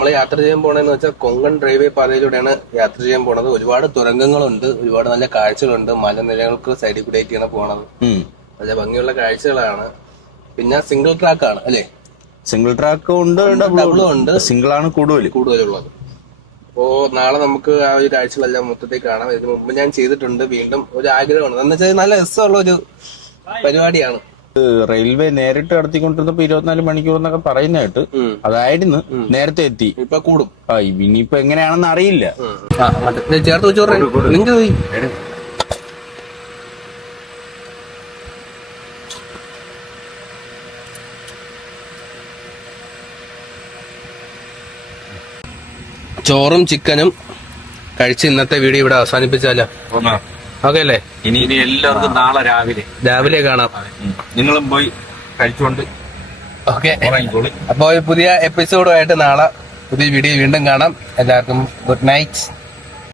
നമ്മൾ യാത്ര ചെയ്യാൻ പോണെന്ന് വെച്ചാൽ കൊങ്കൺ റെയിൽവേ പാതയിലൂടെയാണ് യാത്ര ചെയ്യാൻ പോണത്. ഒരുപാട് തുരങ്കങ്ങളുണ്ട്, ഒരുപാട് നല്ല കാഴ്ചകളുണ്ട്. മലനിരകൾക്ക് സൈഡിൽ കൂടെ ആയിട്ടാണ് പോണത്. നല്ല ഭംഗിയുള്ള കാഴ്ചകളാണ്. പിന്നെ സിംഗിൾ ട്രാക്ക് ആണ് അല്ലേ? സിംഗിൾ ട്രാക്ക് ഉണ്ട്, ഡബിളും ഉണ്ട്. സിംഗിൾ ആണ് കൂടുതലുള്ളത്. അപ്പോ നാളെ നമുക്ക് ആ ഒരു കാഴ്ചകളെല്ലാം മൊത്തത്തിൽ കാണാം. ഇതിനു മുമ്പ് ഞാൻ ചെയ്തിട്ടുണ്ട്. വീണ്ടും ഒരു ആഗ്രഹമാണ്. എന്ന് വെച്ചാൽ നല്ല രസമുള്ള ഒരു പരിപാടിയാണ്. റെയിൽവേ നേരിട്ട് നടത്തിക്കൊണ്ടിരുന്നപ്പോ 24 മണിക്കൂർ എന്നൊക്കെ പറയുന്നതായിട്ട് അതായിരുന്നു. നേരത്തെ എത്തി, ഇപ്പൊ കൂടും. ഇനിയിപ്പോ എങ്ങനെയാണെന്ന് അറിയില്ല. ചേർത്ത് വെച്ചോട്ടെ. നിങ്ങൾക്ക് ചോറും ചിക്കനും കഴിച്ച് ഇന്നത്തെ വീഡിയോ ഇവിടെ അവസാനിപ്പിച്ചാലോ? ഓക്കെ അല്ലേ? ഇനി എല്ലാവർക്കും നാളെ രാവിലെ കാണാം. നിങ്ങളും പോയി കഴിച്ചുകൊണ്ട് ഓക്കെ. അപ്പോൾ പുതിയ എപ്പിസോഡുമായിട്ട് നാളെ പുതിയ വീഡിയോ വീണ്ടും കാണാം. എല്ലാവർക്കും ഗുഡ് നൈറ്റ്.